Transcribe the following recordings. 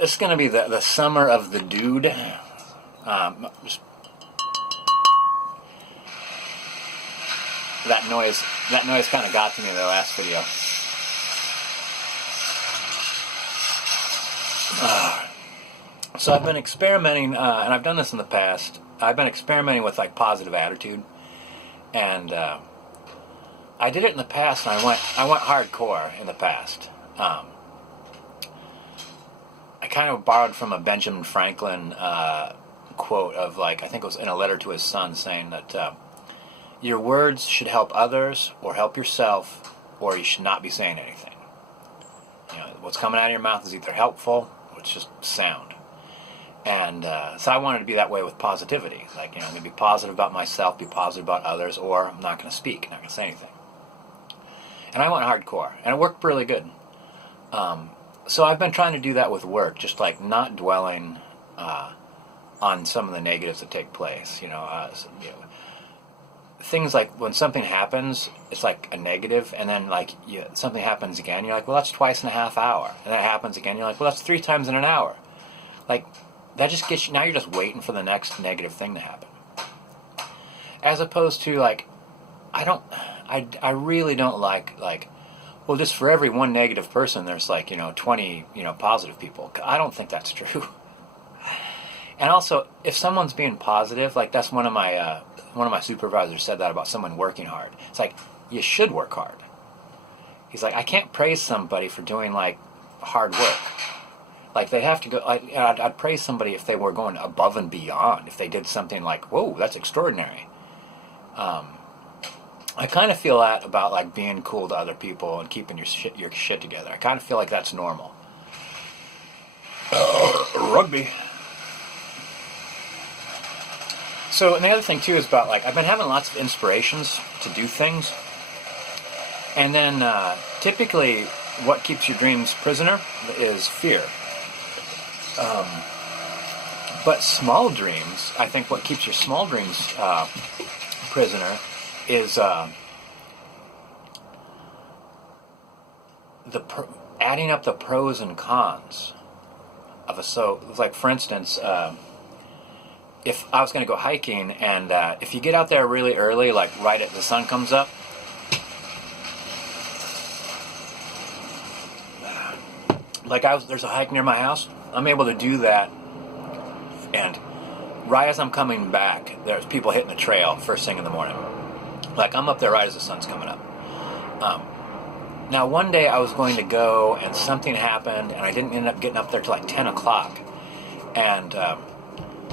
It's going to be the summer of the dude. Just that noise kind of got to me in the last video. So I've been experimenting, and I've done this in the past. I've been experimenting with like positive attitude, and I did it in the past, and I went hardcore in the past. I kind of borrowed from a Benjamin Franklin quote of, like, I think it was in a letter to his son, saying that your words should help others or help yourself, or you should not be saying anything. You know, what's coming out of your mouth is either helpful or it's just sound. And so I wanted to be that way with positivity. Like, you know, I'm going to be positive about myself, be positive about others, or I'm not going to speak, not going to say anything. And I went hardcore, and it worked really good. So I've been trying to do that with work, just like not dwelling on some of the negatives that take place. You know, things like when something happens, it's like a negative, and then like something happens again, you're like, well, that's twice in a half hour. And that happens again, you're like, well, that's 3 times in an hour. Like, that just gets you, now you're just waiting for the next negative thing to happen. As opposed to, like, I really don't like, well, just for every one negative person, there's, like, 20, positive people. I don't think that's true. And also, if someone's being positive, like, that's one of my supervisors said that about someone working hard. It's like, you should work hard. He's like, I can't praise somebody for doing, like, hard work. Like, they have to go, I'd praise somebody if they were going above and beyond, if they did something like, whoa, that's extraordinary. I kind of feel that about, like, being cool to other people and keeping your shit together. I kind of feel like that's normal. Rugby. So, and the other thing, too, is about, like, I've been having lots of inspirations to do things. And then, typically, what keeps your dreams prisoner is fear. But small dreams, I think what keeps your small dreams prisoner is adding up the pros and cons of a, so, like, for instance, if I was going to go hiking, and if you get out there really early, like right as the sun comes up, like there's a hike near my house, I'm able to do that, and right as I'm coming back, there's people hitting the trail first thing in the morning. Like, I'm up there right as the sun's coming up. Now, one day I was going to go, and something happened, and I didn't end up getting up there till like 10 o'clock, and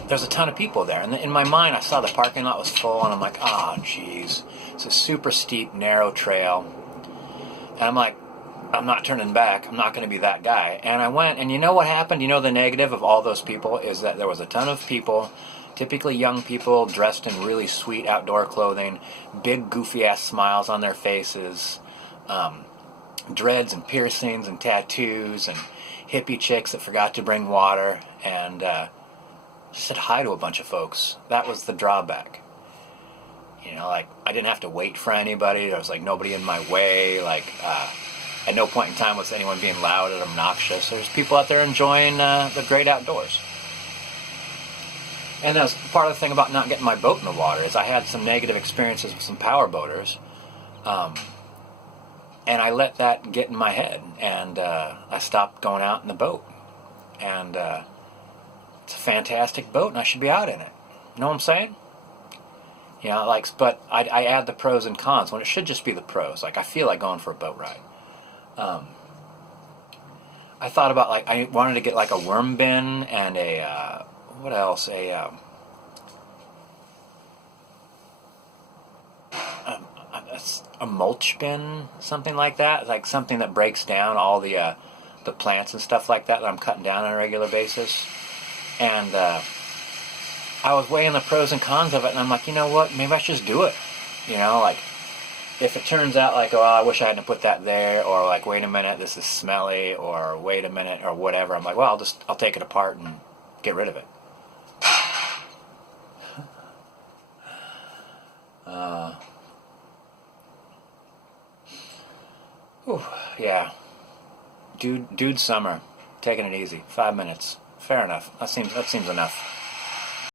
there's a ton of people there, and in my mind I saw the parking lot was full, and I'm like, oh jeez, it's a super steep, narrow trail, and I'm like, I'm not turning back, I'm not going to be that guy. And I went, and you know what happened? You know, the negative of all those people is that there was a ton of people, typically young people, dressed in really sweet outdoor clothing, big goofy ass smiles on their faces, dreads and piercings and tattoos, and hippie chicks that forgot to bring water, and said hi to a bunch of folks. That was the drawback. You know, like, I didn't have to wait for anybody. There was, like, nobody in my way. Like, at no point in time was anyone being loud and obnoxious. There's people out there enjoying the great outdoors. And that's part of the thing about not getting my boat in the water, is I had some negative experiences with some power boaters. And I let that get in my head. And I stopped going out in the boat. And it's a fantastic boat, and I should be out in it. You know what I'm saying? You know, like, but I add the pros and cons when it should just be the pros. Like, I feel like going for a boat ride. I thought about, like, I wanted to get, like, a worm bin and a, what else? A mulch bin, something like that. Like, something that breaks down all the plants and stuff like that I'm cutting down on a regular basis. And I was weighing the pros and cons of it, and I'm like, you know what, maybe I should just do it. You know, like, if it turns out like, oh, I wish I hadn't put that there, or like, wait a minute, this is smelly, or wait a minute, or whatever, I'm like, well, I'll take it apart and get rid of it. Yeah. Dude summer. taking it easy. 5 minutes. Fair enough. That seems enough.